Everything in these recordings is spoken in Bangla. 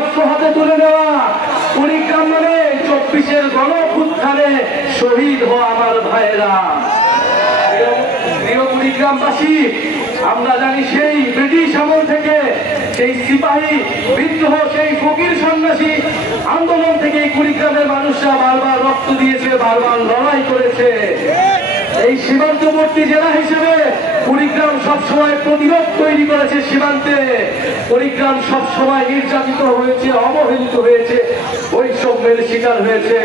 অস্ত্র হাতে তুলে নেওয়া। কুড়িগ্রাম মানে 24-এর গণঅভ্যুত্থানে শহীদ হওয়া আমার ভাইয়েরা। প্রিয় কুড়িগ্রামবাসী, আমরা জানি সেই ব্রিটিশ আমল থেকে, সেই সিপাহী বিদ্রোহ, সেই ফকির সন্ন্যাসী আন্দোলন থেকে কুড়িগ্রামের মানুষরা বারবার রক্ত দিয়েছে, বারবার লড়াই করেছে। এই সীমান্তবর্তী জেলা হিসেবে কুড়িগ্রাম সবসময় প্রতিরোধ তৈরি করেছে সীমান্তে। কুড়িগ্রাম সবসময় নির্যাতিত হয়েছে, অবহেলিত হয়েছে, বৈষম্যের শিকার হয়েছে।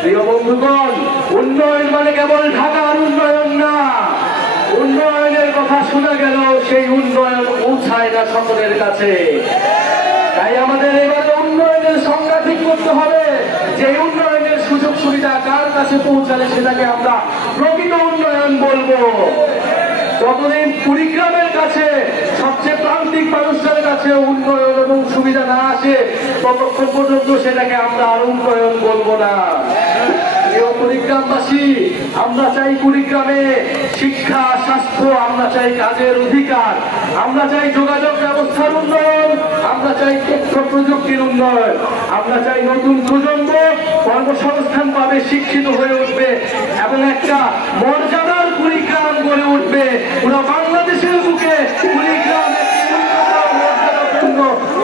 প্রিয় বন্ধুগণ, উন্নয়ন মানে কেবল ঢাকার উন্নয়ন না। উন্নয়নের কথা শোনা গেল, সেই উন্নয়ন পৌঁছায় না সকলের কাছে। তাই আমাদের এবারে উন্নয়নের সংজ্ঞা ঠিক করতে হবে, যে উন্নয়নের সুযোগ সুবিধা কার কাছে পৌঁছালে সেটাকে আমরা প্রকৃত উন্নয়ন বলবো। যতদিন কুড়িগ্রামের কাছে, সবচেয়ে প্রান্তিক মানুষদের কাছে উন্নয়ন এবং সুবিধা না আসে, ততক্ষণ পর্যন্ত সেটাকে আমরা আর উন্নয়ন বলবো না। কুড়িগ্রামবাসী, আমরা চাই কুড়িগ্রামে শিক্ষা, স্বাস্থ্য, আমরা চাই কাজের অধিকার, আমরা চাই যোগাযোগ ব্যবস্থার উন্নয়ন, আমরা চাই তথ্য প্রযুক্তির উন্নয়ন, আমরা চাই নতুন প্রজন্ম কর্মসংস্থান পাবে, শিক্ষিত হয়ে উঠবে এবং একটা মর্যাদার কুড়িগ্রাম গড়ে উঠবে। পুরো বাংলাদেশের বুকে কুড়িগ্রাম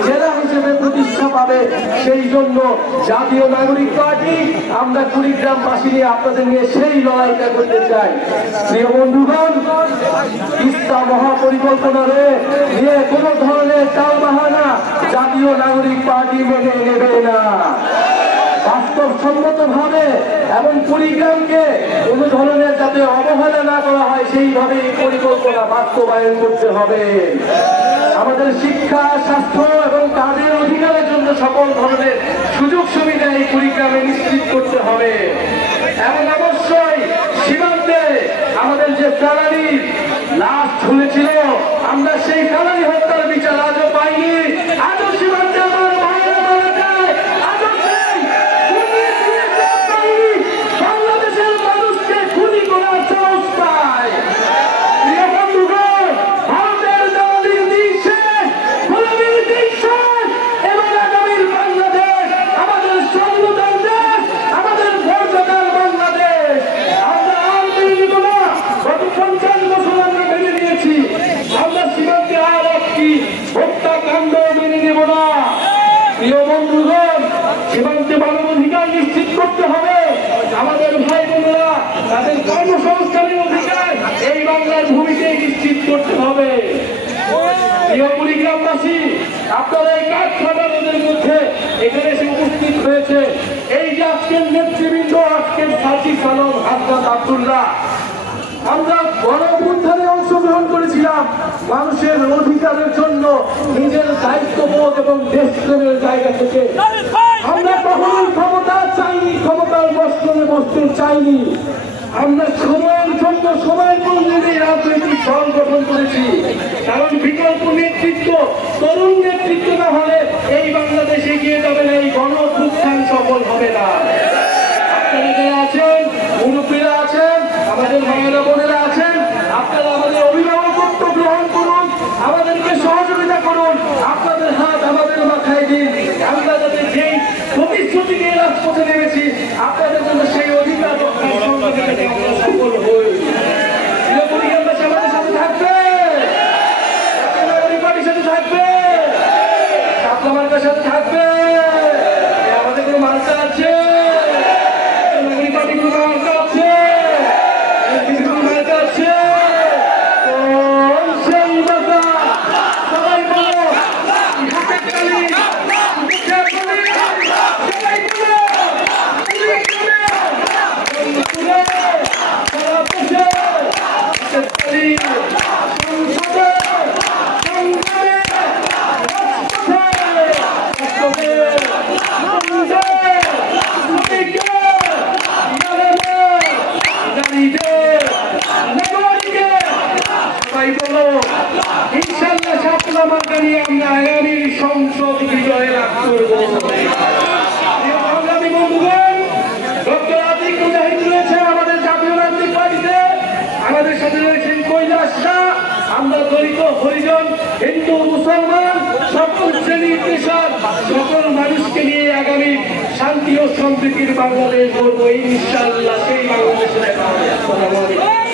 জেলা হিসেবে প্রতিষ্ঠা পাবে। সেই জন্য জাতীয় নাগরিক পার্টি আমরা কুড়িগ্রামবাসী নিয়ে, আপনাদের নিয়ে সেই লড়াইটা করতে চাই। প্রিয় বন্ধুগণ, তিস্তা মহাপরিকল্পনারে নিয়ে কোন ধরনের টালবাহানা জাতীয় নাগরিক পার্টি মেনে নেবে না। বাস্তবসম্মত ভাবে এবং কুড়িগ্রামকে কোন ধরনের যাতে অবহেলা না করা হয়, সেইভাবে এই পরিকল্পনা বাস্তবায়ন করতে হবে। আমাদের শিক্ষা, স্বাস্থ্য এবং কাজের অধিকারের জন্য সকল ধরনের সুযোগ সুবিধা এই কুড়িগ্রামে নিশ্চিত করতে হবে। এবং অবশ্যই সীমান্তে আমাদের যে ফেলানি লাশ ঝুলেছিল, আমরা সেই ফেলানি হত্যার বিচার আজও পাইনি। আজও সীমান্তে আমার ভাইয়েরা মারা যায়, আজও সেই বাংলাদেশের মানুষকে খুনি করার সাহস পায়। প্রিয় বন্ধুগণ, সীমান্তে মানবাধিকার নিশ্চিত করতে হবে। আমাদের ভাই বোনেরা তাদের কর্মসংস্থানের অধিকার এই বাংলার ভূমিতে নিশ্চিত করতে হবে। প্রিয় কুড়িগ্রামবাসী, আপনারা এই কাঠখানাদের মধ্যে এখানে এসে উপস্থিত হয়েছে। এই যে আজকের নেতৃবৃন্দ, আজকের সাজিদ আলম, হাসনাত আব্দুল্লাহ, আমরা গণঅভ্যুত্থানে অংশগ্রহণ করেছিলাম মানুষের অধিকারের জন্য, নিজের দায়িত্ববোধ এবং দেশপ্রেমের জায়গা থেকে। আমরা কখনোই ক্ষমতা চাইনি, ক্ষমতার বস্ত্রে বসতে চাইনি। আমরা সময়ের জন্য, সময়ের প্রয়োজনে রাজনৈতিক দল গঠন করেছি। কারণ বিকল্প নেতৃত্ব, তরুণ নেতৃত্ব না হলে এই বাংলাদেশ এগিয়ে যাবে না, এই গণঅভ্যুত্থান সফল হবে না। আপনারা যারা আছেন, মুরব্বীরা আছেন, আমাদের মায়েরা বোনেরা আছেন, আপনারা আমাদের অভিভাবকত্ব গ্রহণ করুন, আমাদেরকে সহযোগিতা করুন, আপনাদের হাত আমাদের মাথায় দিন। আমরা যাতে যেই প্রতিশ্রুতি নিয়ে রাজপথে নেমেছি, আপনাদের জন্য সেই অধিকার সফল হই। কুড়িগ্রামবাসী আমাদের সাথে থাকবে, পার্টির সাথে থাকবে, মার্কার সাথে থাকবে। আমাদের কোনো মার্কা আছে, সংসদ বিজয় লাভ করব। আগামী বন্ধুগণ, ডক্টর আতিক মুজাহিদ রয়েছে আমাদের জাতীয় নাগরিক পার্টিতে, আমাদের সাথে রয়েছেন কৈলাস শাহ। আমরা দলিত, হরিজন, হিন্দু, মুসলমান সকল শ্রেণীর পেশার মানুষকে নিয়ে আগামী শান্তি ও সম্প্রীতির বাংলাদেশ গড়বো ইনশাআল্লাহ। সেই বাংলাদেশে দেখা হবে।